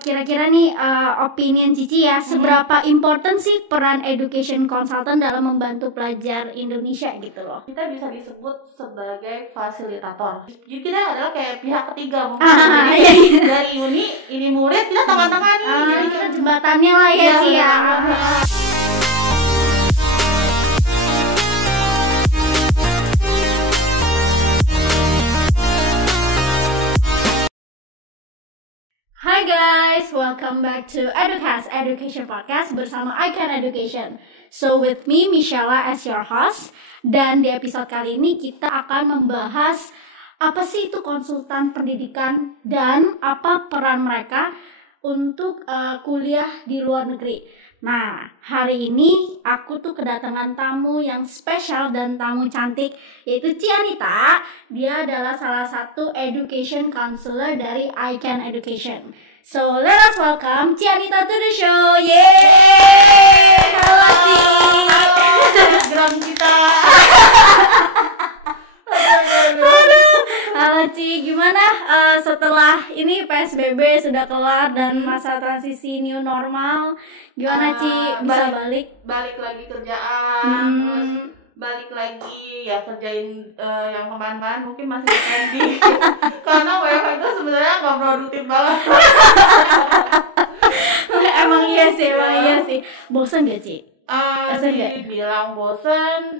Kira-kira nih opinion Cici ya, seberapa important sih peran education consultant dalam membantu pelajar Indonesia gitu loh? Kita bisa disebut sebagai fasilitator. Jadi kita adalah kayak pihak ketiga mungkin. Jadi dari ini murid kita tengah-tengah nih. Jadi kita jembatannya lah ya Ci ya. Hi guys, welcome back to Educast Education Podcast bersama iCan Education. So with me Michella as your host, dan di episode kali ini kita akan membahas apa sih itu konsultan pendidikan dan apa peran mereka untuk kuliah di luar negeri. Nah, hari ini aku tuh kedatangan tamu yang spesial dan tamu cantik, yaitu Cianita. Dia adalah salah satu education counselor dari iCan Education. So, let us welcome Cianita to the show. Yeay! Halo Ci. Geram kita. Halo Ci, gimana setelah ini PSBB sudah kelar dan masa transisi new normal? Gimana Ci, bisa balik lagi kerjaan, terus balik lagi ya kerjain yang kemarin-kemarin mungkin masih pending. Karena WFH itu sebenarnya nggak produktif banget. Emang iya sih. Bosan gak Ci? Bilang bosan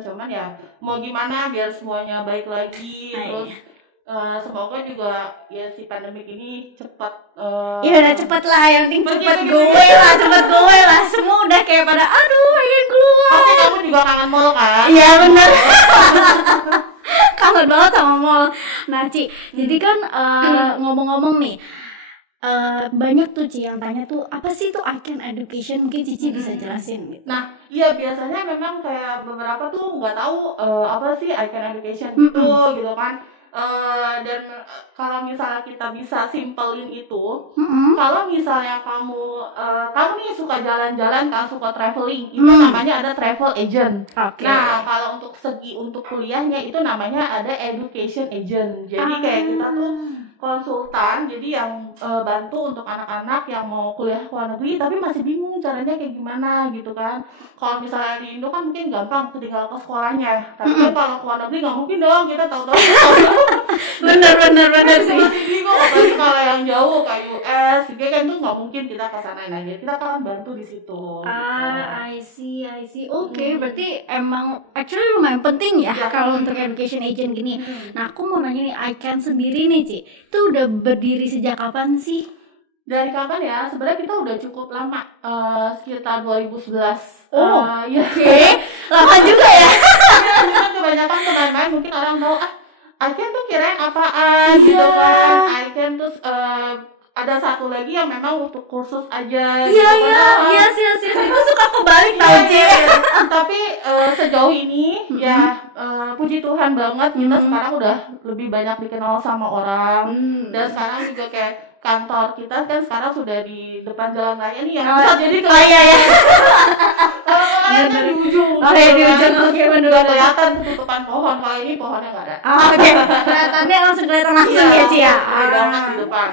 cuman ya mau gimana biar semuanya baik lagi. Terus semoga juga ya si pandemik ini cepat ya udah cepat lah, yang penting cepat gue lah. Semua udah kayak pada pengen keluar. Pasti kamu juga kangen mall kan? Iya bener. Kangen banget sama mall. Nah Ci, jadi kan ngomong-ngomong nih, banyak tuh Ci yang tanya tuh apa sih tuh iCan Education, mungkin Cici bisa jelasin gitu. Nah iya, biasanya memang kayak beberapa tuh nggak tahu apa sih iCan Education gitu kan. Dan kalau misalnya kita bisa simpelin itu, kalau misalnya kamu nih suka jalan-jalan, kan suka traveling, itu namanya ada travel agent. Okay. Nah kalau untuk untuk kuliahnya itu namanya ada education agent. Jadi kayak kita tuh konsultan, jadi yang bantu untuk anak-anak yang mau kuliah ke luar negeri tapi masih bingung caranya kayak gimana gitu kan. Kalau misalnya di Indo kan mungkin gampang tinggal ke sekolahnya, tapi kalau ke luar negeri nggak mungkin dong, kita tahu-tahu. bener sih. Masih bingung, apalagi kalau yang jauh kayak US, gitu kan itu nggak mungkin kita kesana aja. Kita akan bantu di situ. I see. Oke, berarti emang actually lumayan penting ya kalau untuk education agent gini. Nah, aku mau nanya nih, iCan sendiri nih Ci, itu udah berdiri sejak kapan sih? Dari kapan ya? Sebenarnya kita udah cukup lama, sekitar 2011. Oke. Lama juga ya. Kebanyakan teman-teman mungkin orang tahu iCan tuh kirain apaan gitu kan. iCan terus ada satu lagi yang memang untuk kursus aja. Iya sih. Itu suka kebalik tau Ci. Tapi sejauh ini ya puji Tuhan banget kita sekarang udah lebih banyak dikenal sama orang. Dan sekarang juga kayak kantor kita kan sekarang sudah di depan jalan raya nih yang bisa jadi kelihatan. Kalau kalian kan di ujung. Di ujung. Oke, bener. Kelihatan ketutupan pohon. Kalau ini pohonnya nggak ada. Oke. Kelihatannya langsung ya Ci ya. Banget di depan.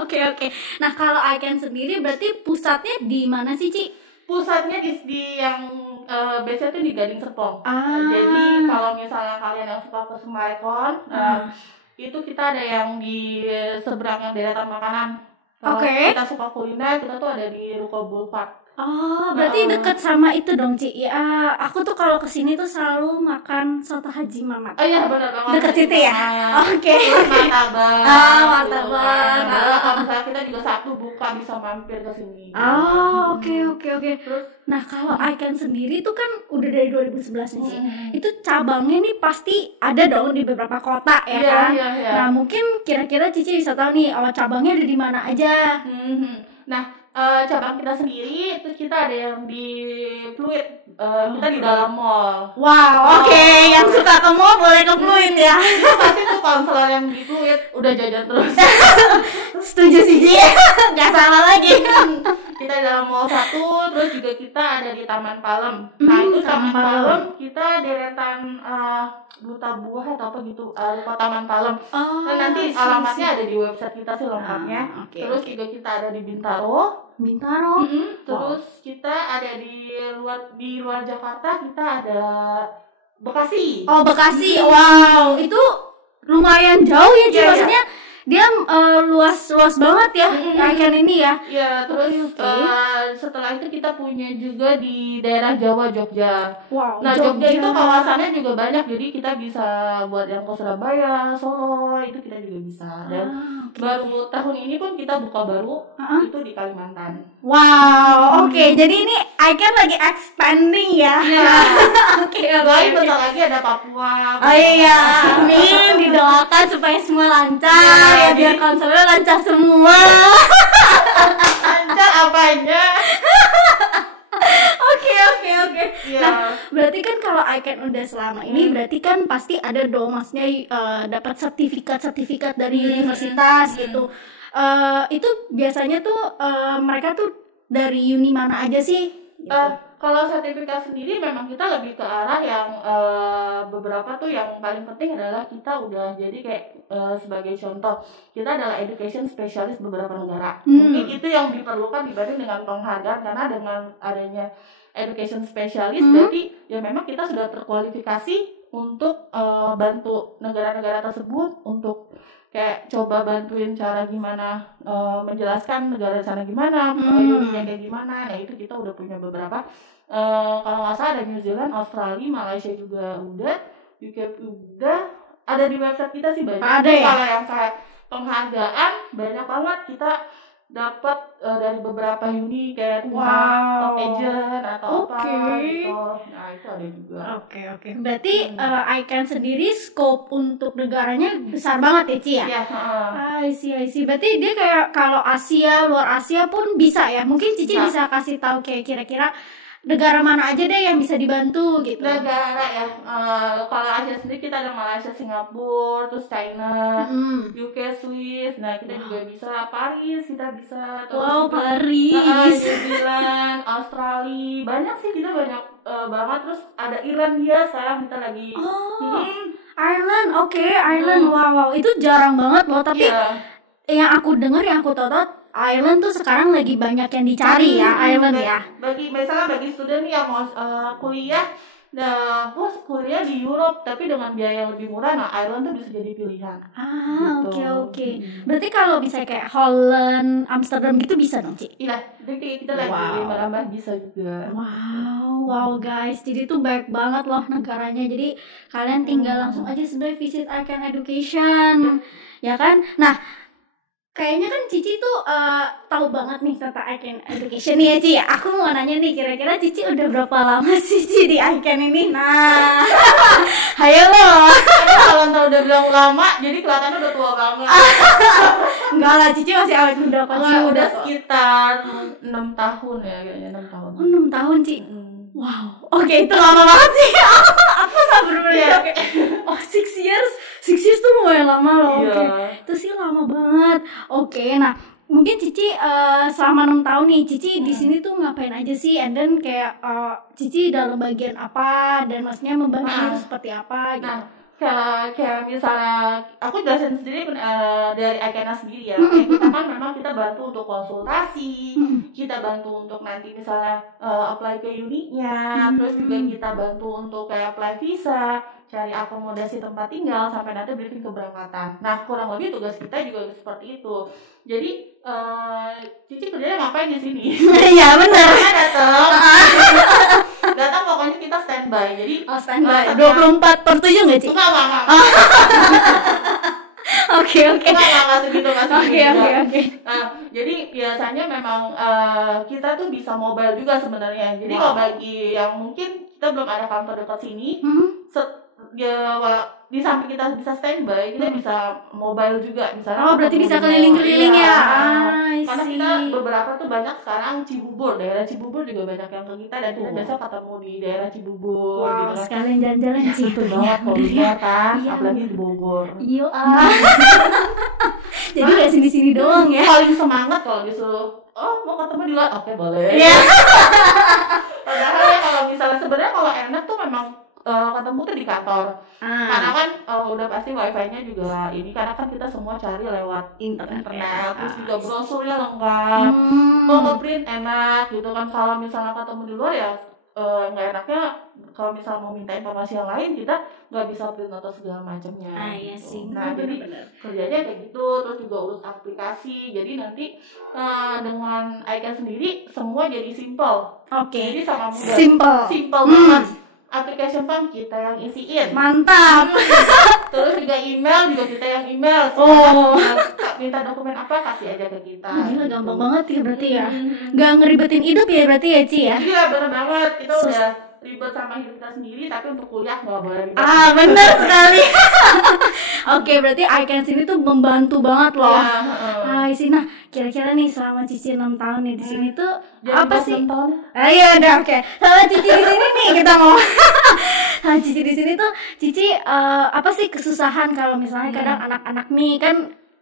Oke. Nah kalau iCan sendiri berarti pusatnya di mana sih Ci? Pusatnya di yang biasanya tuh di Gading Serpong. Jadi kalau misalnya kalian yang suka ke Summarecon, itu kita ada yang di seberang yang deretan makanan. Kalau kita suka kuliner, kita tuh ada di Ruko Boulevard. Berarti deket sama itu dong Ci. Ya, aku tuh kalau kesini tuh selalu makan soto Haji Mamat. Iya benar banget. Deket situ ya. Oke. Martabak. Martabak. Kalau misalnya kita juga Sabtu buka bisa mampir ke sini. Oke. Terus, nah kalau iCan sendiri tuh kan udah dari 2011 nih Ci. Itu cabangnya nih pasti ada dong di beberapa kota ya kan. Iya. Nah mungkin kira-kira Cici bisa tahu nih cabangnya ada di mana aja. Nah cabang kita sendiri itu kita ada yang di Pluit, kita di dalam mall. Wow, oke. Yang suka ke mall boleh ke Pluit ya. Pasti tuh konselor yang di Pluit udah jajan terus. Setuju sih Ci. Gak salah lagi. Kita di dalam mall 1, terus Terus juga kita ada di Taman Palem. Nah itu Taman Palem kita deretan Duta Buah atau apa gitu, lupa Taman Palem. Dan nanti alamatnya ada di website kita sih lengkapnya. Terus juga kita ada di Bintaro. Terus kita ada di luar Jakarta, kita ada Bekasi. Oh Bekasi, wow itu lumayan jauh ya Ci, maksudnya dia luas banget ya Icon ini ya. Iya, terus setelah itu kita punya juga di daerah Jawa, Jogja. Wow, nah Jogja itu kawasannya juga banyak, jadi kita bisa buat yang ke Surabaya, Solo, itu kita juga bisa. Dan baru tahun ini pun kita buka baru itu di Kalimantan. Wow, oke. Jadi ini Icon lagi expanding ya. Iya. Oke. Bentar lagi ada Papua. Oh iya, amin, didoakan supaya semua lancar ya, biar konsernya lancar semua. Lancar apanya? Oke. Yeah. Nah, berarti kan kalau Icon udah selama ini berarti kan pasti ada dong, maksudnya dapat sertifikat dari universitas gitu. Itu biasanya tuh mereka tuh dari uni mana aja sih? Gitu. Kalau sertifikat sendiri memang kita lebih ke arah yang beberapa tuh yang paling penting adalah kita udah jadi kayak sebagai contoh kita adalah education specialist beberapa negara. Mungkin itu yang diperlukan dibanding dengan penghargaan, karena dengan adanya education specialist berarti ya memang kita sudah terkualifikasi untuk bantu negara-negara tersebut untuk kayak coba bantuin cara gimana menjelaskan negara sana gimana, ininya kayak gimana. Nah itu kita udah punya beberapa, kalau nggak salah ada New Zealand, Australia, Malaysia juga udah, UK udah, ada di website kita sih banyak. Ada ya? Kalau yang kayak penghargaan banyak banget kita dapat dari beberapa uni kayak top agent atau apa gitu. Nah itu ada juga. Oke. Berarti Icon sendiri scope untuk negaranya besar banget ya Ci ya? Iya. I see. Berarti dia kayak kalau Asia, luar Asia pun bisa ya? Mungkin Cici bisa kasih tahu kayak kira-kira negara mana aja deh yang bisa dibantu gitu. Negara ya, kalau Asia sendiri kita ada Malaysia, Singapura, terus China, UK, Swiss. Nah kita juga bisa Paris, kita bisa terus Paris, New Zealand, Australia, banyak sih, kita banyak banget. Terus ada Irlandia sekarang kita lagi. Ireland, Ireland, wow itu jarang banget loh. Tapi yang aku dengar, yang aku tahu Ireland tuh sekarang lagi banyak yang dicari ya, Ireland ya. Bagi student yang mau kuliah, kuliah di Europe tapi dengan biaya yang lebih murah, nah Ireland tuh bisa jadi pilihan. Gitu. Oke. Berarti kalau bisa kayak Holland, Amsterdam gitu bisa dong, Ci? Iya, jadi kita lagi merambah bisa juga. Wow guys, jadi tuh baik banget loh negaranya. Jadi kalian tinggal langsung aja sebenarnya visit Icon Education, ya kan? Nah, kayaknya kan Cici tuh tahu banget nih tentang Icon Education nih ya Ci. Aku mau nanya nih, kira-kira Cici udah berapa lama sih Ci di Icon ini? Nah, hayo loh. Kalau entah udah bilang lama, jadi kelihatannya udah tua banget. Enggak lah, Cici masih awet muda kok. Udah sekitar 6 tahun ya, kayaknya 6 tahun. 6 tahun Ci. Wow, oke itu lama banget sih. Aku sampai bener-bener kayak 6 years. 6 years tuh lumayan lama loh. Oke. Itu sih lama banget. Oke, nah mungkin Cici selama 6 tahun nih Cici di sini tuh ngapain aja sih? And then kayak Cici dalam bagian apa, dan maksudnya membantu itu seperti apa gitu. Kayak misalnya aku jelasin sendiri dari Icon sendiri ya. Kita kan memang kita bantu untuk konsultasi, kita bantu untuk nanti misalnya apply ke unitnya, terus juga kita bantu untuk kayak apply visa, cari akomodasi tempat tinggal, sampai nanti briefing keberangkatan. Nah kurang lebih tugas kita juga seperti itu. Jadi Cici kerjanya ngapain di sini? Ya benar. Datang pokoknya kita standby. Jadi standby 24/7 nggak Ci? Enggak. Oke. Enggak segitu. Oke. Nah, jadi biasanya memang kita tuh bisa mobile juga sebenarnya. Jadi kalau bagi yang mungkin kita belum ada kantor dekat sini, di samping kita bisa standby, kita bisa mobile juga. Misalnya berarti bisa keliling-keliling ya. Karena kita beberapa tuh banyak sekarang Cibubur, daerah Cibubur juga banyak yang ke kita, dan kita biasa ketemu di daerah Cibubur gitu kan. Sekalian jalan-jalan sih. Betul banget kalau kan, apalagi di Bogor. Iya. Jadi nggak sini-sini doang ya. Paling semangat kalau disuruh mau ketemu di luar, oke boleh. Iya. Padahal ya kalau misalnya sebenarnya kalau enak tuh memang ketemu tuh di kantor. Karena kan udah pasti wifi-nya juga ini, karena kan kita semua cari lewat internet. Terus juga brosurnya lengkap, mau nge-print enak gitu kan. Kalau misalnya ketemu di luar ya nggak enaknya kalau misalnya mau minta informasi yang lain kita nggak bisa print atau segala macamnya. Iya gitu. sih. Nah jadi kerjanya kayak gitu, terus juga urus aplikasi. Jadi nanti dengan iCan sendiri semua jadi simple. Jadi sama mudah. Simple banget. Application form kita yang isiin. Mantap. Terus juga email juga kita yang email. Minta dokumen apa kasih aja ke kita. Gila gampang banget ya berarti ya. Gak ngeribetin hidup ya berarti ya Ci ya. Iya benar banget. Kita udah ribet sama hidup kita sendiri, tapi untuk kuliah nggak boleh ribet. Benar sekali. Oke, berarti iCan sini tuh membantu banget loh. Isi. Nah, kira-kira nih selama Cici 6 tahun nih di sini tuh apa sih? Iya udah oke. Selama Cici di sini nih kita ngomong. Nah, Cici di sini tuh Cici apa sih kesusahan kalau misalnya kadang anak-anak nih kan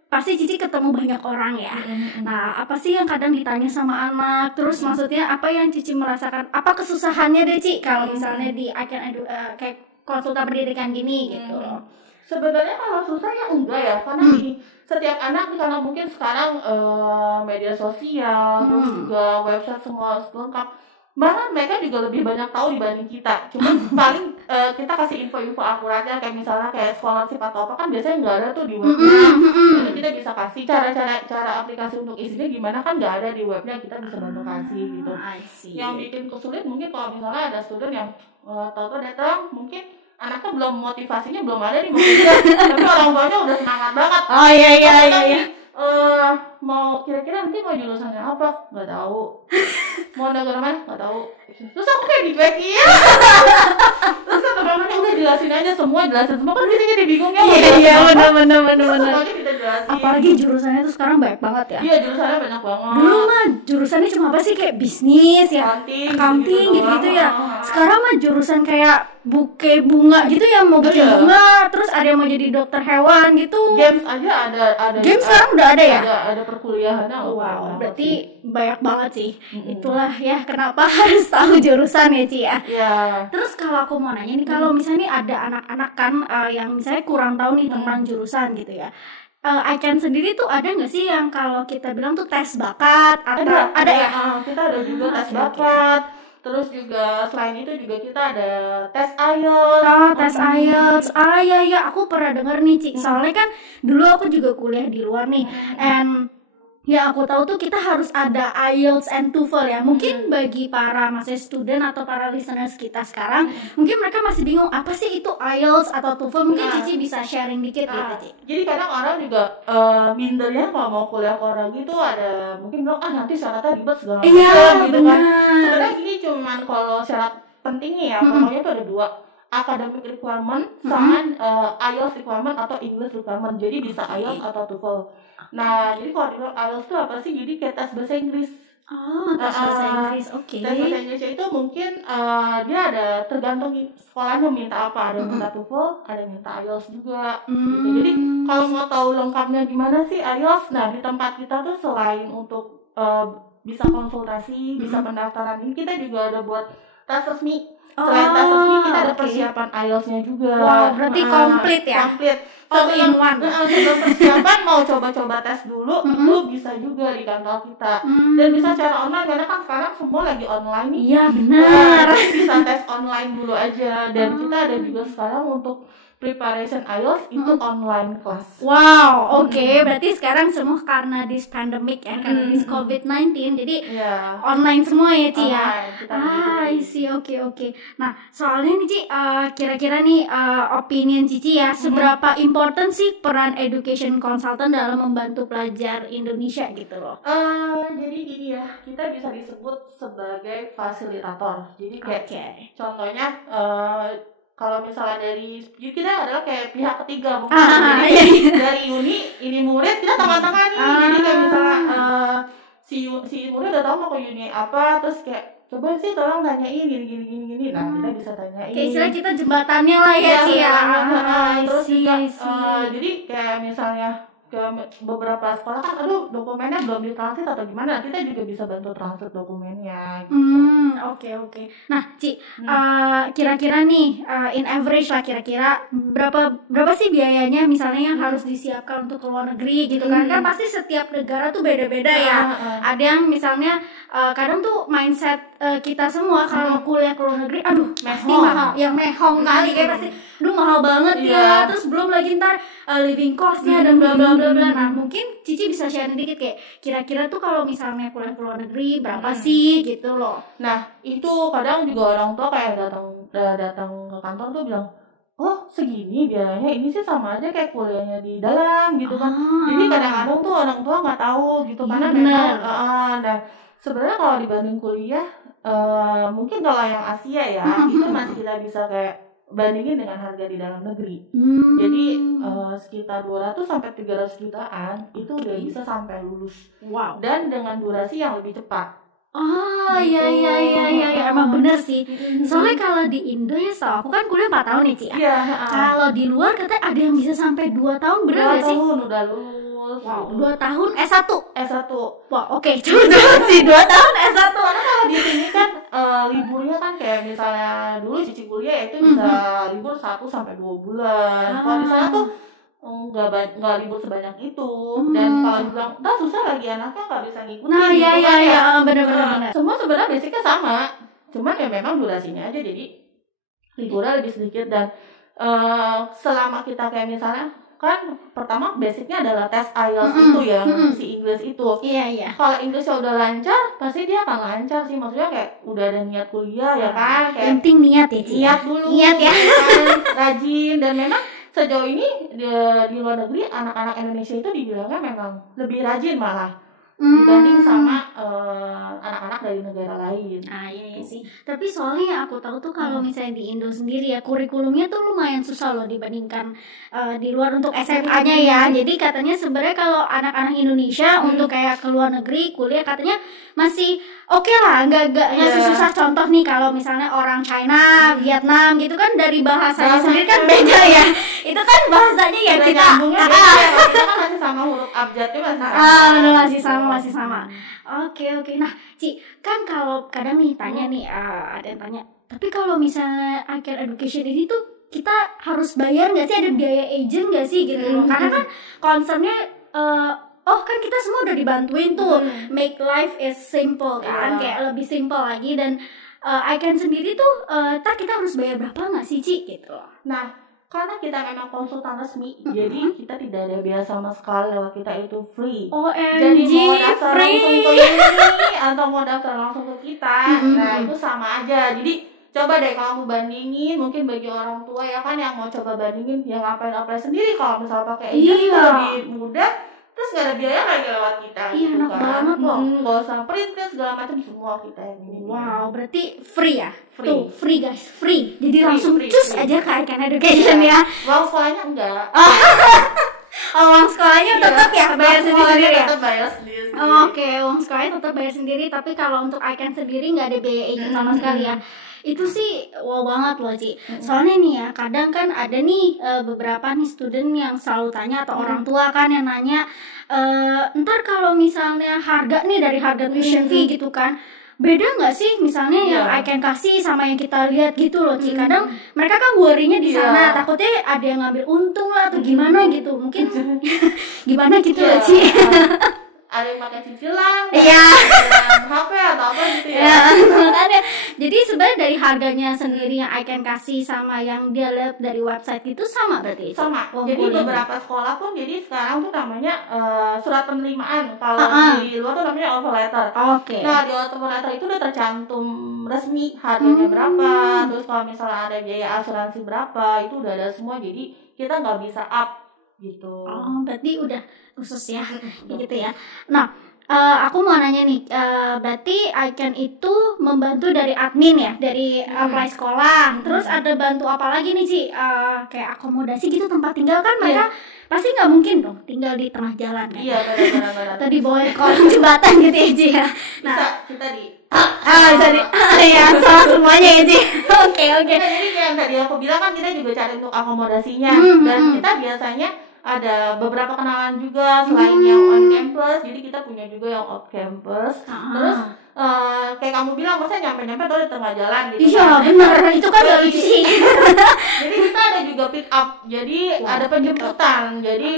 pasti Cici ketemu banyak orang ya. Nah, apa sih yang kadang ditanya sama anak? Terus maksudnya apa yang Cici merasakan? Apa kesusahannya deh Ci kalau misalnya di iCan kayak konsultan pendidikan gini gitu loh. Sebenarnya kalau susah ya enggak ya, karena setiap anak karena mungkin sekarang media sosial, terus juga website semua lengkap. Bahkan mereka juga lebih banyak tahu dibanding kita. Cuma paling kita kasih info-info akuratnya kayak misalnya kayak scholarship atau apa kan biasanya nggak ada tuh di webnya. Jadi kita bisa kasih cara aplikasi untuk isinya gimana kan nggak ada di webnya, kita bisa bantu kasih gitu. Yang bikin kesulit mungkin kalau misalnya ada student yang tahu-tahu datang mungkin anaknya belum motivasinya belum ada nih tapi orang tuanya udah semangat banget. Iya. Mau kira-kira nanti mau jurusannya apa? Nggak tahu. Mau negara mana? Nggak tahu. Terus aku kayak dicuekin. Terus kata mamanya udah jelasin aja semua kan biasanya dia bingung ya. Iya benar. Semuanya kita jelasin. Apalagi jurusannya tuh sekarang banyak banget ya. Iya jurusannya banyak banget. Dulu mah jurusannya cuma apa sih kayak bisnis ya, accounting gitu ya. Sekarang mah jurusan kayak buke bunga gitu ya, mau buke bunga, terus ada yang mau jadi dokter hewan gitu. Games aja ada. Games sekarang udah ada ya? Ada perkuliahannya. Wow, berarti banyak banget sih. Itulah ya kenapa harus tahu jurusan ya Ci ya. Iya. Terus kalau aku mau nanya nih, kalau misalnya ada anak-anak kan yang misalnya kurang tahu nih tentang jurusan gitu ya. iCan sendiri tuh ada nggak sih yang kalau kita bilang tuh tes bakat atau ada ya? Kita ada juga tes bakat. Terus juga selain itu juga kita ada tes IELTS. Tes IELTS. Iya, aku pernah denger nih Ci. Soalnya kan dulu aku juga kuliah di luar nih. And ya aku tahu tuh kita harus ada IELTS and TOEFL ya. Mungkin bagi para mahasiswa student atau para listeners kita sekarang, mungkin mereka masih bingung apa sih itu IELTS atau TOEFL. Mungkin Cici bisa sharing dikit gitu Ci. Jadi kadang orang juga mindernya kalau mau kuliah ke luar negeri tuh ada mungkin bilang nanti syaratnya ribet segala macam gitu kan. Sebenarnya gini cuman kalau syarat pentingnya ya pokoknya tuh ada 2, academic requirement sama IELTS requirement atau English requirement. Jadi bisa IELTS atau TOEFL. Nah, jadi kalau di IELTS itu apa sih? Jadi kayak tes bahasa Inggris. Tes bahasa Inggris, oke. Tes bahasa Inggris itu mungkin dia ada tergantung sekolahnya minta apa. Ada yang minta TOEFL, ada yang minta IELTS juga. Gitu. Jadi kalau mau tahu lengkapnya gimana sih IELTS, nah di tempat kita tuh selain untuk bisa konsultasi, bisa pendaftaran ini, kita juga ada buat tes resmi. Selain tes resmi kita ada persiapan IELTS-nya juga. Wow, berarti komplit ya? Komplit. In one. Sebelum persiapan mau coba-coba tes dulu, itu bisa juga di kantor kita. Dan bisa secara online karena kan sekarang semua lagi online nih. Iya benar. Bisa tes online dulu aja. Dan kita ada juga sekarang untuk preparation IELTS itu online kelas. Wow, oke. Berarti sekarang semua karena this pandemic ya, karena this COVID-19, jadi online semua ya Ci ya. I see, oke. Nah, soalnya nih Ci, kira-kira nih opinion Cici ya, seberapa important sih peran education consultant dalam membantu pelajar Indonesia gitu loh? Jadi gini ya, kita bisa disebut sebagai fasilitator. Jadi kayak contohnya kalau misalnya dari kita adalah kayak pihak ketiga mungkin jadi dari ini murid kita tengah-tengah nih. Jadi kayak misalnya si murid udah tahu mau ke uni apa, terus kayak coba sih tolong tanyain gini. Nah kita bisa tanyain. Kayak istilah kita jembatannya lah ya Ci ya. Terus juga jadi kayak misalnya beberapa sekolah kan aduh dokumennya belum ditranslate atau gimana, kita juga bisa bantu translate dokumennya gitu. Oke. Nah, Ci, kira-kira nih in average lah kira-kira berapa sih biayanya misalnya yang harus disiapkan untuk ke luar negeri gitu kan? Kan pasti setiap negara tuh beda-beda ya. Ada yang misalnya kadang tuh mindset kita semua kalau kuliah ke luar negeri, aduh pasti mahal, yang mehong kali kayak pasti, aduh mahal banget ya. Terus belum lagi ntar living costnya dan bla bla bla bla. Nah mungkin Cici bisa share dikit kayak kira-kira tuh kalau misalnya kuliah ke luar negeri berapa sih gitu loh. Nah itu kadang juga orang tua kayak datang ke kantor tuh bilang, oh segini biayanya, ini sih sama aja kayak kuliahnya di dalam gitu kan. Jadi kadang-kadang tuh orang tua nggak tahu gitu karena memang nah sebenarnya kalau dibanding kuliah mungkin kalau yang Asia ya itu masih kita bisa kayak bandingin dengan harga di dalam negeri. Jadi sekitar 200 sampai 300 jutaan itu udah bisa sampai lulus. Wow. Dan dengan durasi yang lebih cepat. Iya, emang bener sih. Soalnya kalau di Indo ya, aku kan kuliah 4 tahun nih, Ci. Kalau di luar katanya ada yang bisa sampai 2 tahun, bener gak sih? 2 tahun udah lulus. Wow, 2 tahun S1. Wah, oke. Cepet sih 2 tahun S1. Karena kalau di sini kan liburnya kan kayak misalnya dulu Cici kuliah itu bisa libur 1 sampai 2 bulan. Kalau di sana tuh nggak libur sebanyak itu. Dan kalau dibilang udah susah lagi anaknya nggak bisa ngikutin. Nah iya benar. Semua sebenarnya basicnya sama, cuman ya memang durasinya aja jadi liburnya lebih sedikit. Dan selama kita kayak misalnya kan pertama basicnya adalah tes IELTS itu ya, si Inggris itu. Iya. Kalau Inggrisnya udah lancar, pasti dia akan lancar sih. Maksudnya kayak udah ada niat kuliah ya kan. Kayak penting niat ya, Ci. Niat dulu. Niat ya. Kan, rajin. Dan memang sejauh ini di luar negeri anak-anak Indonesia itu dibilangnya memang lebih rajin malah dibanding sama anak-anak dari negara lain. Iya sih. Tapi soalnya yang aku tahu tuh kalau misalnya di Indo sendiri ya kurikulumnya tuh lumayan susah loh dibandingkan di luar untuk SMA-nya ya. Jadi katanya sebenarnya kalau anak-anak Indonesia untuk kayak ke luar negeri kuliah katanya masih oke lah, nggak susah. Contoh nih kalau misalnya orang China, Vietnam gitu kan dari bahasanya sendiri kan beda ya. Itu kan bahasanya ya kita kita kan masih sama huruf abjadnya masih sama. Oke. Nah, Ci, kan kalau kadang nih tanya nih ada yang tanya, tapi kalau misalnya I Can Education ini tuh kita harus bayar nggak sih, ada biaya agent nggak sih gitu loh? Karena kan concernnya kan kita semua udah dibantuin tuh make life is simple kan, kayak lebih simple lagi. Dan I Can sendiri tuh kita harus bayar berapa nggak sih, Ci gitu loh? Nah karena kita memang konsultan resmi, jadi kita tidak ada biaya sama sekali, lewat kita itu free. Jadi mau daftar langsung ke ini atau mau daftar langsung ke kita, nah itu sama aja. Jadi coba deh kamu bandingin, mungkin bagi orang tua ya kan yang mau coba bandingin, yang ngapain apply sendiri kalau misalnya pakai agent lebih mudah. Terus gak ada biaya lagi lewat kita. Iya, enak banget loh. Gak usah print segala macam, semua kita yang ini. Wow, berarti free ya? Tuh, free guys, free. Jadi langsung cus aja ke I Can Education ya. Uang sekolahnya enggak. Uang sekolahnya tetap ya bayar sendiri ya? Tetap bayar sendiri. Oke, uang sekolahnya tetap bayar sendiri. Tapi kalau untuk I Can sendiri nggak ada biaya agent sama sekali ya. Itu sih wow banget loh, Ci. Soalnya nih ya, kadang kan ada nih beberapa nih student yang selalu tanya atau orang tua kan yang nanya, ntar kalau misalnya harga nih dari harga tuition fee gitu kan, beda nggak sih misalnya yang I Can kasih sama yang kita lihat gitu loh, Ci. Kadang mereka kan worry-nya di sana, takutnya ada yang ngambil untung lah atau gimana gitu. Mungkin gimana gitu loh, Ci. Ada yang pakai cicilan, HP atau apa gitu ya. Makanya jadi sebenarnya dari harganya sendiri yang I Can kasih sama yang dia lihat dari website itu sama berarti? Sama. Jadi beberapa sekolah pun jadi sekarang tuh namanya surat penerimaan. Kalau di luar tuh namanya offer letter. Nah di offer letter itu udah tercantum resmi harganya berapa, terus kalau misalnya ada biaya asuransi berapa, itu udah ada semua. Jadi kita nggak bisa up gitu. Berarti udah khusus ya, gitu ya. Nah, aku mau nanya nih, berarti I Can itu membantu dari admin ya, dari apply sekolah. Terus ada bantu apa lagi nih, Ci? Kayak akomodasi gitu, tempat tinggal kan mereka pasti nggak mungkin dong tinggal di tengah jalan kan? Iya, benar. Atau di bawah kolong jembatan gitu ya, Ci ya. Nah, kita di ya salah semuanya ya, Ci. Oke. Jadi kayak tadi aku bilang kan kita juga cari untuk akomodasinya, dan kita biasanya ada beberapa kenalan juga selain yang on campus, jadi kita punya juga yang off campus. Terus kayak kamu bilang, maksudnya nyampe-nyampe tuh di tengah jalan gitu. Iya benar, itu kan gak lucu sih. Jadi kita ada juga pick up, jadi ada penjemputan, jadi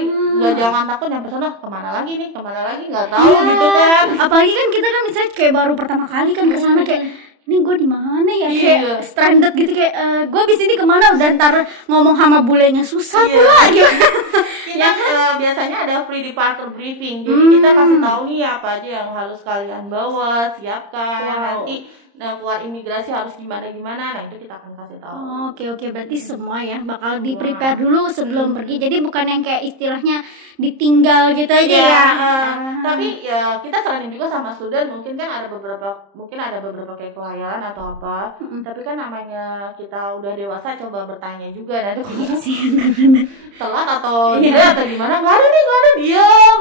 jangan takut nyampe sana kemana lagi nggak tahu gitu kan. Apalagi kan kita kan misalnya kayak baru pertama kali kan kesana kayak ini gue di mana ya, kayak stranded gitu, kayak gue abis ini kemana, udah ntar ngomong sama bulenya susah pula gitu. Kita biasanya ada pre departure briefing, jadi kita kasih tahu nih apa aja yang harus kalian bawa, siapkan. Nanti keluar imigrasi harus gimana, nah itu kita akan kasih tahu. Oke, berarti semua ya bakal di prepare dulu sebelum pergi, jadi bukan yang kayak istilahnya ditinggal gitu aja ya. Tapi ya kita saranin juga sama student, mungkin ada beberapa kayak pelayaran atau apa, tapi kan namanya kita udah dewasa, coba bertanya juga nanti telat atau tidak atau gimana, nggak ada diam.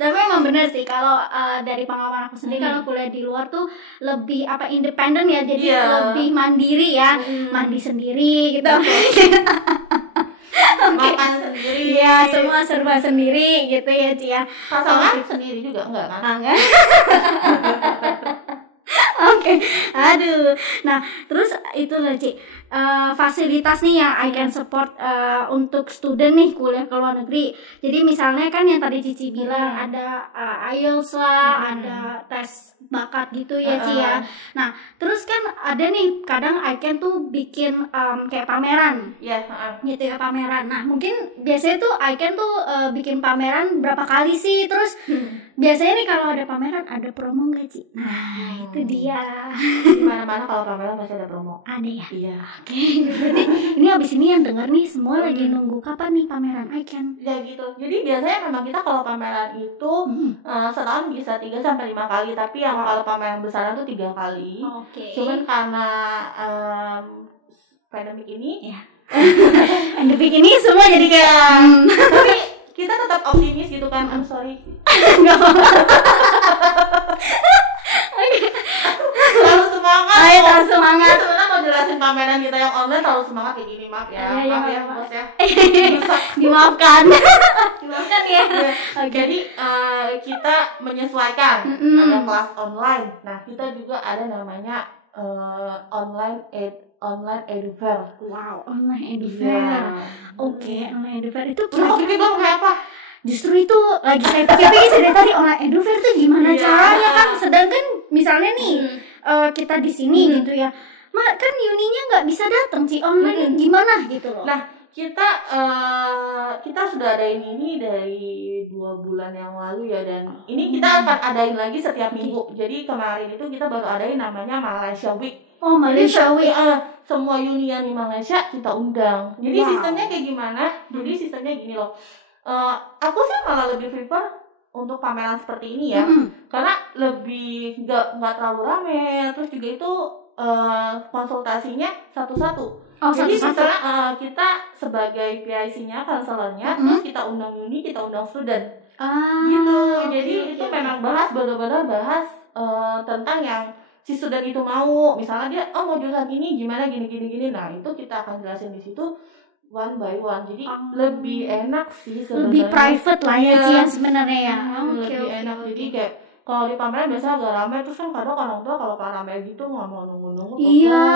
Tapi emang bener sih kalau dari pengalaman aku sendiri, kalau kuliah di luar tuh lebih independen ya, jadi lebih mandiri ya, mandi sendiri gitu. Makan sendiri. Iya, semua serba sendiri gitu ya, Ci ya. Pasangan sendiri juga enggak kan? Enggak. Oke, aduh. Nah, terus itu loh, Ci. Fasilitas nih yang I can support untuk student nih kuliah ke luar negeri. Jadi misalnya kan yang tadi Cici bilang ada IELTS lah, ada tes bakat gitu ya, Ci ya. Nah, terus kan ada nih kadang I can tuh bikin kayak pameran. Gitu ya, pameran. Nah, mungkin biasanya tuh I can tuh bikin pameran berapa kali sih? Terus biasanya nih kalau ada pameran ada promo nggak, Ci? Nah, itu dia. Di mana-mana kalau pameran pasti ada promo. Ada ya? Iya. Oke, berarti ini abis ini yang dengar nih semua lagi nunggu kapan nih pameran I can. Ya gitu. Jadi biasanya memang kita kalau pameran itu setahun bisa 3-5 kali, tapi yang kalau pameran besar itu 3 kali. Cuman karena pandemik ini pandemik ini semua jadi kayak tapi kita tetap optimis gitu kan. I'm sorry. Terlalu semangat. Terlalu semangat. Sebenarnya mau jelasin pameran kita yang online terlalu semangat kayak gini, maaf ya. Maaf ya, bos ya. Dimaafkan. Dimaafkan ya. Jadi kita menyesuaikan. Ada kelas online. Nah, kita juga ada namanya online edufair. Wow, online edufair. Oke, online edufair itu kira-kira kayak apa? Justru itu lagi saya pikir dari tadi, online edufair tuh gimana caranya kan, sedangkan misalnya nih kita di sini gitu ya, kan uninya nggak bisa datang sih, online gimana gitu loh. Nah, kita sudah adain ini dari 2 bulan yang lalu ya, dan ini kita akan adain lagi setiap minggu. Jadi kemarin itu kita baru adain namanya Malaysia Week. Malaysia Week. Semua union di Malaysia kita undang. Jadi sistemnya kayak gimana? Jadi sistemnya gini loh. Aku sih malah lebih prefer untuk pameran seperti ini ya, karena lebih nggak terlalu rame, terus juga itu konsultasinya satu-satu. Jadi misalnya kita sebagai PIC-nya, kanselernya, terus kita undang uni, kita undang student, gitu. Jadi itu memang benar-benar bahas tentang yang si student itu mau. Misalnya dia mau jurusan ini gimana gini. Nah itu kita akan jelasin di situ one by one, jadi lebih enak sih sebenarnya. Lebih private lah ya, Ci, sebenarnya ya. Lebih enak. Jadi kayak kalau di pameran biasanya agak ramai, terus kan kadang orang tua kalau ramai gitu nggak mau nunggu-nunggu. Iya,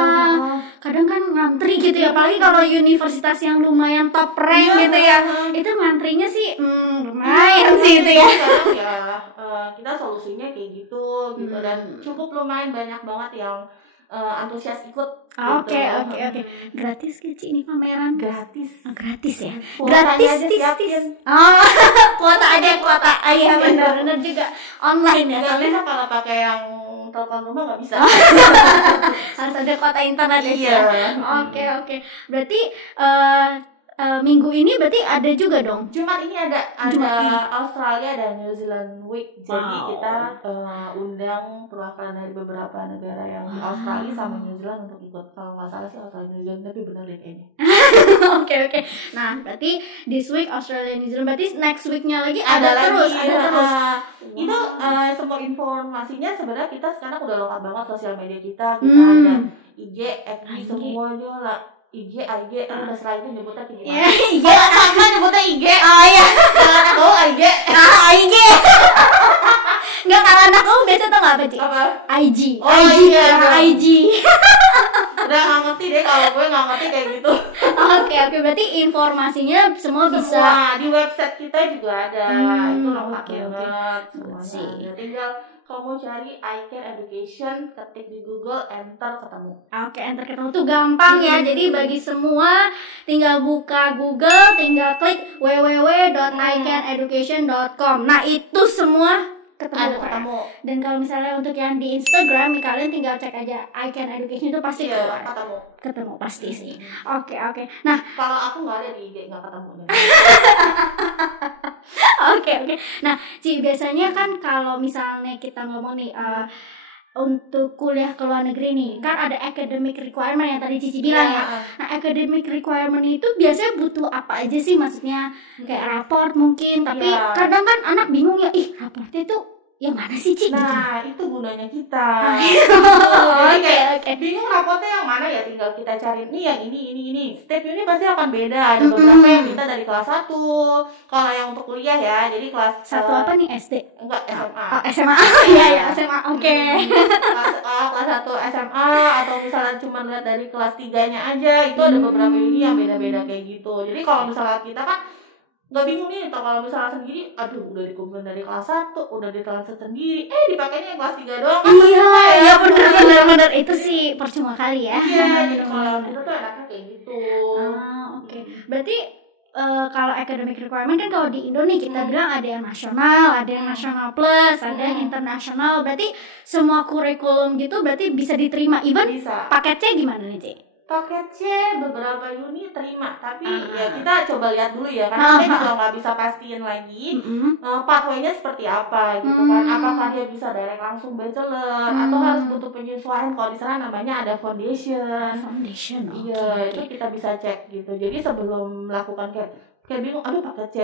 kadang kan ngantri gitu ya, apalagi kalau universitas yang lumayan top rank gitu ya, itu ngantrinya sih lumayan sih itu ya. Kita solusinya kayak gitu, dan cukup lumayan banyak banget yang antusias ikut. Oke. Gratis kecil ini pameran? Gratis. Gratis ya. Gratis. Kuota. Iya benar juga. Online ya. Nggak bisa kalau pakai yang telepon rumah, nggak bisa. Harus ada kuota internet ya. Iya. Oke. Berarti minggu ini berarti ada juga dong? Jumat ini ada Australia dan New Zealand Week. Jadi kita undang perwakilan dari beberapa negara yang di Australia sama New Zealand untuk ikut. Kalau nggak salah sih Australia New Zealand, tapi benar deh kayaknya. Oke. Nah, berarti this week Australia New Zealand, berarti next weeknya lagi ada terus. Itu semua informasinya sebenarnya kita sekarang udah lengkap banget, sosial media kita ada IG, FB, semua juga lah. IG, terserah itu nyebutnya kayak gimana. IG. Kalau kita nyebutnya IG. Oh iya. Kalau anak gaul IG. IG. Enggak, kalau anak kamu biasa tau nggak apa Ci? Apa? IG. Oh, IG. iya. IG. Udah nggak ngerti deh, kalau gue nggak ngerti kayak gitu. Oke, berarti informasinya semua bisa. Semua di website kita juga ada. Itu lengkap oke. banget Sih. semuanya. Tinggal kamu cari I Care Education, ketik di Google, enter, ketemu. Oke, enter ketemu tuh gampang ya. Jadi bagi semua tinggal buka Google, tinggal klik www.icaneducation.com. Nah, itu semua ketemu. Ketemu. Dan kalau misalnya untuk yang di Instagram, kalian tinggal cek aja I Can Education itu pasti keluar. Ketemu pasti sih. Oke. Nah, kalau aku nggak ada di IG, nggak ketemu. Oke. Nah, Ci, biasanya kan kalau misalnya kita ngomong nih untuk kuliah ke luar negeri nih, kan ada academic requirement yang tadi Cici bilang ya. Nah, academic requirement itu biasanya butuh apa aja sih? Maksudnya kayak raport mungkin, tapi kadang kan anak bingung ya, raportnya itu yang mana sih Ci? Nah, itu gunanya kita. Jadi kayak bingung rapotnya yang mana ya, tinggal kita cari nih yang ini. Setiap ini pasti akan beda. Ada beberapa yang minta dari kelas 1. Kalau yang untuk kuliah ya, jadi kelas 1 apa nih, SD? Enggak, SMA. SMA. Iya, SMA. Oke. Kelas 1 SMA, atau misalnya cuma lihat dari kelas 3-nya aja, itu ada beberapa ini yang beda-beda kayak gitu. Jadi kalau misalnya kita kan nggak bingung nih, kalau misalnya sendiri, aduh udah dikumpulin dari kelas 1, udah ditranslate sendiri, dipakainya yang kelas 3 doang kan. Iya benar itu sih percuma kali ya. Iya, jadi kalau kita tuh enaknya kayak gitu. Oke. Berarti kalau academic requirement kan kalau di Indo nih kita bilang ada yang nasional, ada yang nasional plus, ada yang internasional. Berarti semua kurikulum gitu berarti bisa diterima. Even bisa. Paket C gimana nih, Ci? Paket C beberapa uni terima, tapi ya kita coba lihat dulu ya, karena kita juga nggak bisa pastiin lagi pathway-nya seperti apa gitu kan. Apakah dia bisa direct langsung bachelor atau harus butuh penyesuaian. Kalau di sana namanya ada foundation. Iya, itu kita bisa cek gitu. Jadi sebelum melakukan kayak bingung, aduh paket C,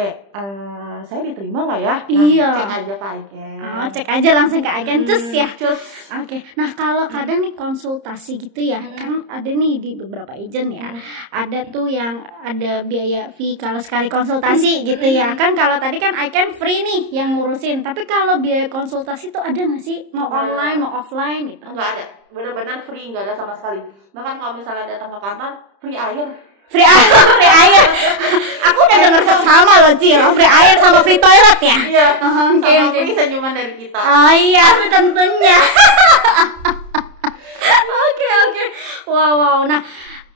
saya diterima nggak ya? Iya. Cek aja ke ICAN. Cek aja langsung ke ICAN, cus ya. Cus. Oke. Nah kalau kadang nih konsultasi gitu ya, kan ada nih di beberapa agent ya, ada tuh yang ada biaya fee kalau sekali konsultasi gitu ya. Kan kalau tadi kan ICAN free nih yang ngurusin, tapi kalau biaya konsultasi tuh ada nggak sih? Mau online, mau offline gitu? Nggak ada, benar-benar free, nggak ada sama sekali. Bahkan kalau misalnya datang ke kantor, free air. Free air. Aku udah denger sama loh, Ci. Free air sama free toilet ya? Iya. Oke. Free senyuman dari kita. Oh iya, tentunya. Oke. Wow.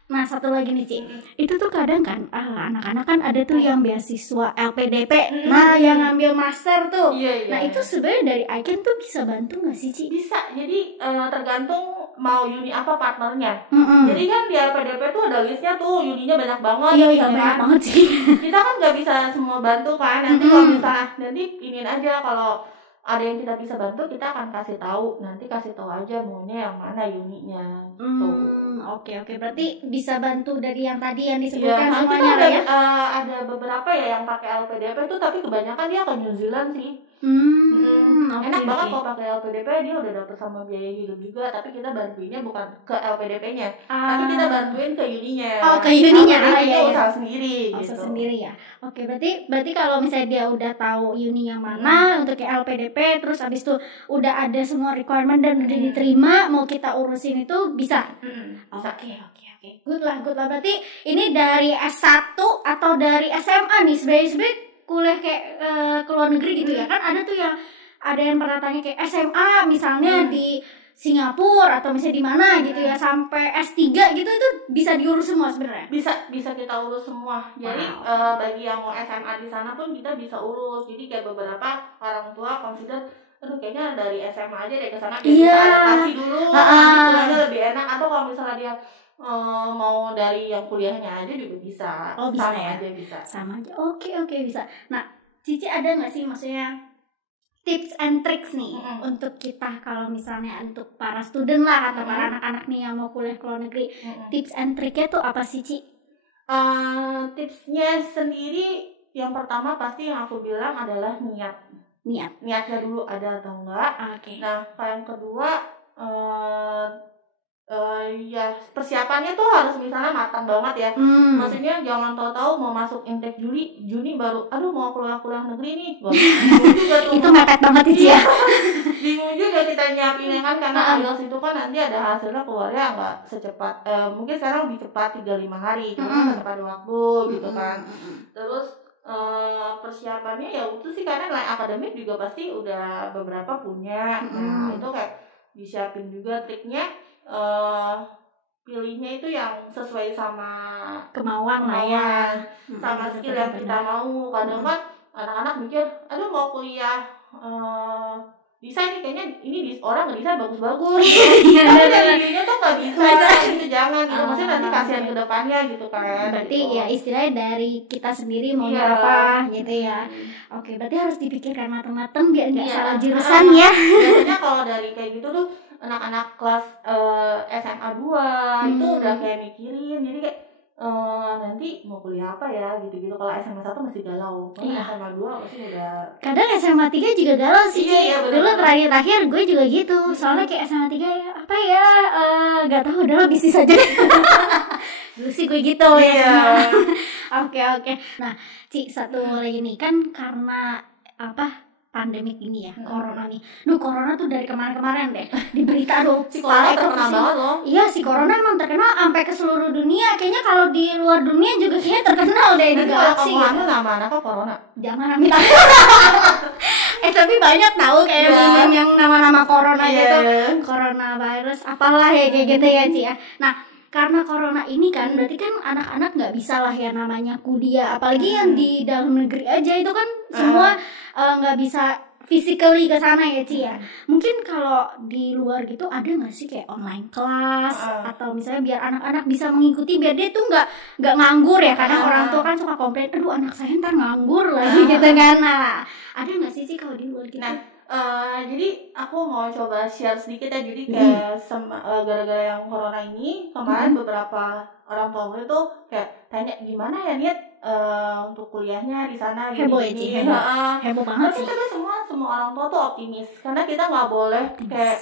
Nah satu lagi nih, Ci. Itu tuh kadang kan anak-anak kan ada tuh yang beasiswa LPDP. Nah, yang ngambil master tuh. Iya. Nah, itu sebenarnya dari ICAN tuh bisa bantu nggak sih, Ci? Bisa. Jadi tergantung mau uni apa partnernya. Jadi kan di LPDP tuh ada listnya tuh, uninya banyak banget. Iya, banyak banget sih. Kita kan nggak bisa semua bantu kan. Nanti kalau misalnya nanti iniin aja, kalau ada yang kita bisa bantu, kita akan kasih tahu. Nanti kasih tahu aja maunya yang mana uninya gitu. Oke. Berarti bisa bantu dari yang tadi yang disebutkan semuanya lah ya. Ada beberapa ya yang pakai LPDP tuh, tapi kebanyakan dia ke New Zealand sih. Enak banget kalau pakai LPDP, dia udah dapet sama biaya hidup juga, tapi kita bantuinnya bukan ke LPDP-nya, tapi kita bantuin ke uninya. Ke uninya. Itu usaha sendiri. Usaha sendiri ya. Oke, berarti kalau misalnya dia udah tahu uni yang mana untuk ke LPDP, terus abis itu udah ada semua requirement dan udah diterima, mau kita urusin itu bisa. Oke. Good lah. Berarti ini dari S1 atau dari SMA nih sebenarnya kuliah kayak ke luar negeri gitu ya. Kan ada tuh yang pernah tanya kayak SMA misalnya di Singapura atau misalnya di mana gitu ya, sampai S3 gitu, itu bisa diurus semua sebenarnya. Bisa kita urus semua. Jadi bagi yang mau SMA di sana pun kita bisa urus. Jadi kayak beberapa orang tua consider, aduh kayaknya dari SMA aja deh ke sana, bisa adaptasi dulu, nanti lebih enak. Atau kalau misalnya dia mau dari yang kuliahnya aja juga bisa. Bisa sama ya? aja bisa. Sama aja. Oke, bisa. Nah, Cici ada nggak sih maksudnya tips and tricks nih untuk kita kalau misalnya untuk para student lah atau para anak-anak nih yang mau kuliah ke luar negeri, tips and triknya tuh apa sih, Ci? Tipsnya sendiri yang pertama pasti yang aku bilang adalah niatnya dulu ada atau enggak. Oke. Nah, yang kedua ya persiapannya tuh harus misalnya matang banget ya. Maksudnya jangan tahu-tahu mau masuk intake Juni baru aduh mau keluar negeri nih. Bingung juga tuh. Itu mepet banget itu ya. Bingung juga kita nyiapinnya kan, karena IELTS itu kan nanti ada hasilnya keluarnya nggak secepat, mungkin sekarang lebih cepat 35 hari, cuma kan tetap ada waktu gitu kan. Terus persiapannya ya itu sih karena nilai akademik juga pasti udah beberapa punya. Nah itu kayak disiapin juga triknya, pilihnya itu yang sesuai sama kemauan lah ya, sama skill yang kita mau. Kadang kan anak-anak mikir aduh mau kuliah desain nih, kayaknya ini orang nggak bisa bagus-bagus tapi dari dirinya tuh nggak bisa gitu, jangan gitu, maksudnya nanti kasihan ke depannya gitu kan. Berarti gitu. ya istilahnya dari kita sendiri maunya apa gitu ya. Oke, berarti harus dipikirkan matang-matang biar nggak salah jurusan ya. Biasanya kalau dari kayak gitu tuh anak-anak kelas SMA 2 itu udah kayak mikirin, jadi kayak nanti mau kuliah apa ya gitu-gitu. Kalau SMA 1 masih galau, kalau SMA 2 pasti udah. Kadang SMA 3 juga galau sih. Iya, dulu terakhir gue juga gitu, soalnya kayak SMA 3 ya apa ya, gak tahu, udah bisnis aja dulu sih gue gitu ya. Oke. Nah Ci, satu lagi nih, kan karena apa pandemik ini ya, corona nih. Corona tuh dari kemarin-kemarin deh di berita, si corona terkenal banget loh. Iya, si corona emang terkenal sampai ke seluruh dunia. Kayaknya kalau di luar dunia juga kayaknya terkenal deh di galaksi. Kalau kamu nama anaknya corona. Jangan amin. Tapi banyak tahu kayak meme yang nama-nama corona gitu. Coronavirus apalah ya kayak gitu ya, Ci ya. Nah, karena corona ini kan berarti kan anak-anak nggak bisa lah ya namanya kuliah, apalagi yang di dalam negeri aja itu kan semua nggak bisa physically ke sana ya Ci ya. Mungkin kalau di luar gitu ada nggak sih kayak online class atau misalnya biar anak-anak bisa mengikuti, biar dia tuh nggak nganggur ya, kadang orang tua kan suka komplain aduh anak saya ntar nganggur lagi gitu kan. Nah ada nggak sih kalau di luar gitu? Jadi aku mau coba share sedikit ya. Jadi kayak gara-gara yang corona ini kemarin beberapa orang tua gue tuh kayak tanya gimana ya Niat untuk kuliahnya di sana. Heboh ya Ci, heboh banget sih. Tapi semua orang tua tuh optimis, karena kita nggak boleh kayak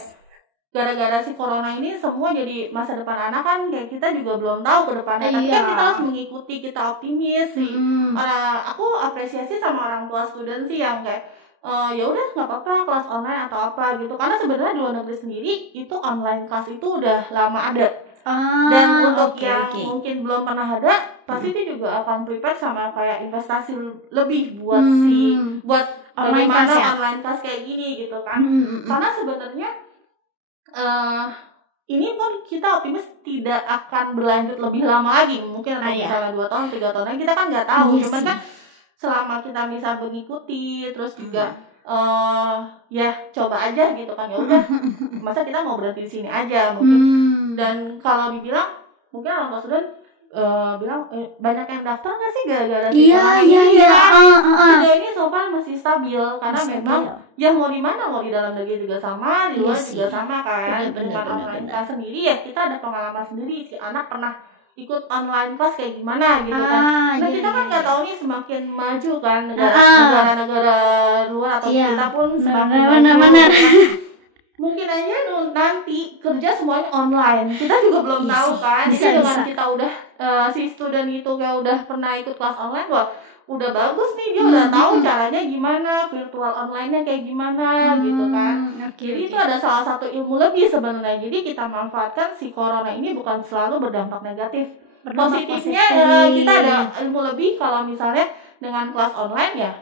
gara-gara si corona ini semua jadi masa depan anak kan kayak kita juga belum tahu ke depannya. Tapi kan kita harus mengikuti, kita optimis sih. Aku apresiasi sama orang tua student sih yang kayak ya udah nggak apa-apa kelas online atau apa gitu, karena sebenarnya di luar negeri sendiri itu online kelas itu udah lama ada. Dan untuk yang mungkin belum pernah ada pasti dia juga akan prepare sama kayak investasi lebih buat buat bagaimana online kelas kayak gini gitu kan. Karena sebenarnya ini pun kita optimis tidak akan berlanjut lebih lama lagi, mungkin misalnya 2 tahun 3 tahun lagi kita kan nggak tahu. Cuman kan selama kita bisa mengikuti terus juga ya coba aja gitu kan, ya udah masa kita mau berhenti di sini aja mungkin. Dan kalau dibilang mungkin orang tua student bilang banyak yang daftar nggak sih gara-gara sejauh ini so far masih stabil, karena memang ya mau di mana, mau di dalam negeri juga sama, di luar juga sama kan. Dengan online kelas sendiri ya kita ada pengalaman sendiri, si anak pernah ikut online kelas kayak gimana gitu kan. Nah kita kan nggak tahu nih semakin maju kan negara-negara luar atau kita pun semakin maju. Mungkin aja nanti kerja semuanya online, kita juga belum tahu kan. Jadi dengan kita udah si student itu kayak udah pernah ikut kelas online, wah udah bagus nih, dia udah tahu caranya gimana, virtual online-nya kayak gimana gitu kan. Jadi itu ada salah satu ilmu lebih sebenarnya. Jadi kita manfaatkan si corona ini bukan selalu berdampak negatif. Positifnya kita ada ilmu lebih kalau misalnya dengan kelas online ya.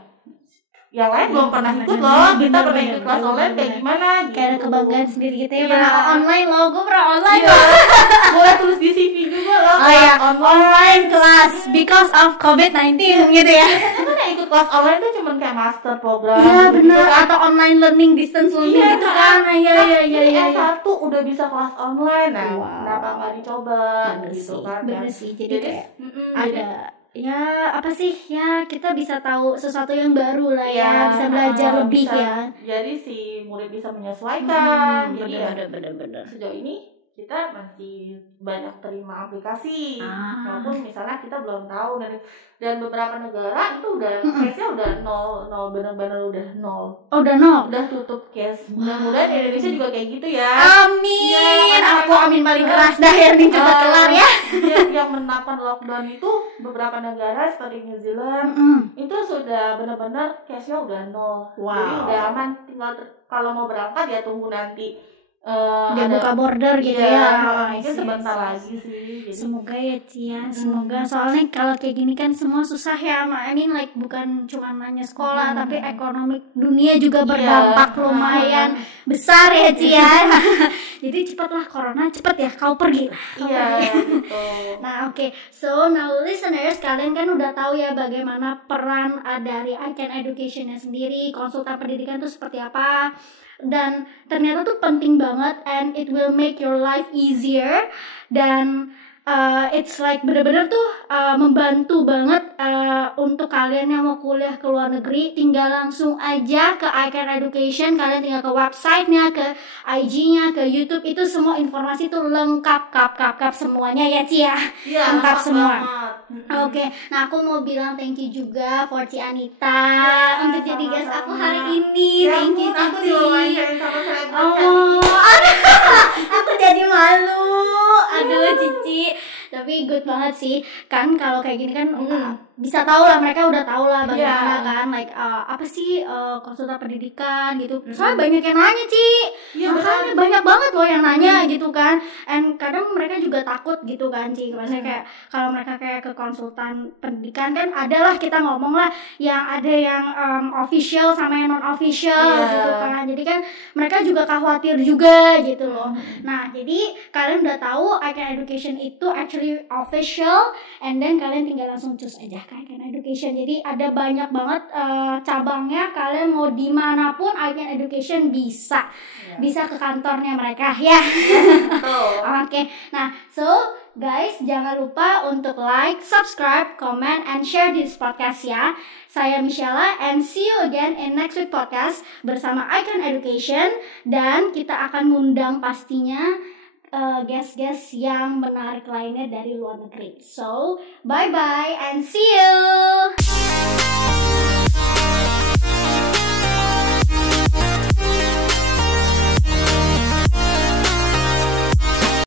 Yang lain belum pernah ikut loh, kita pernah ikut kelas online kayak gimana gitu. Kayak ada kebanggaan sendiri gitu ya, pernah online loh, gue pernah online boleh tulis di CV juga loh. Online class because of COVID-19 gitu ya. Itu kan ikut kelas online tuh cuman kayak master program. Iya benar, atau online learning, distance learning gitu kan. Iya. S1 udah bisa kelas online, nah kenapa nggak dicoba gitu kan. Bener sih, jadi kayak ada ya apa sih ya, kita bisa tahu sesuatu yang baru lah ya, bisa belajar lebih ya. Jadi si murid bisa menyesuaikan. Bener. Sejauh ini kita masih banyak terima aplikasi, walaupun misalnya kita belum tahu dan beberapa negara itu udah case-nya udah nol benar-benar udah nol. Oh, udah nol. Udah tutup case. Mudah-mudahan di Indonesia juga kayak gitu ya. Amin. Aku amin paling keras dah ya nih cepat kelar ya. Yang menerapkan lockdown itu beberapa negara seperti New Zealand itu sudah benar-benar case-nya udah nol. Jadi udah aman, tinggal kalau mau berangkat ya tunggu nanti dia buka border gitu ya. Mungkin sebentar lagi sih. Jadi, semoga ya Cia, semoga soalnya kalau kayak gini kan semua susah ya. I mean like bukan cuma nanya sekolah tapi ekonomi dunia juga berdampak lumayan besar ya Cia. Jadi cepatlah corona, cepet ya kau pergi. Iya gitu. Nah oke. So now listeners, kalian kan udah tahu ya bagaimana peran dari Icon Education-nya sendiri, konsultan pendidikan itu seperti apa. Dan ternyata tuh penting banget, and it will make your life easier, dan it's like bener-bener tuh membantu banget untuk kalian yang mau kuliah ke luar negeri. Tinggal langsung aja ke Icon Education, kalian tinggal ke website-nya, ke IG-nya, ke YouTube, itu semua informasi tuh lengkap semuanya ya Cia. Lengkap semua. Oke, nah aku mau bilang thank you juga for Ci Anita untuk jadi guest aku hari ini. Thank you Cici. Aku jadi malu. Aduh Cici. Tapi good banget sih. Kan kalau kayak gini kan bisa tahu lah, mereka udah tahu lah bagaimana kan like apa sih konsultan pendidikan gitu. Soalnya banyak yang nanya Ci. Makanya banyak banget loh yang nanya gitu kan. And kadang mereka juga takut gitu kan Ci. Maksudnya kayak kalau mereka kayak ke konsultan pendidikan kan adalah kita ngomong lah yang ada yang official sama yang non official gitu kan. Jadi kan mereka juga khawatir juga gitu loh. Nah, jadi kalian udah tahu Icon Education itu actually official, and then kalian tinggal langsung choose aja ke Icon Education. Jadi ada banyak banget cabangnya. Kalian mau dimanapun Icon Education bisa ke kantornya mereka ya. Oke. Nah, so guys, jangan lupa untuk like, subscribe, comment, and share this podcast ya. Saya Michelle, and see you again in next week podcast bersama Icon Education. Dan kita akan ngundang pastinya guest-guest yang menarik lainnya dari luar negeri. So, bye-bye and see you!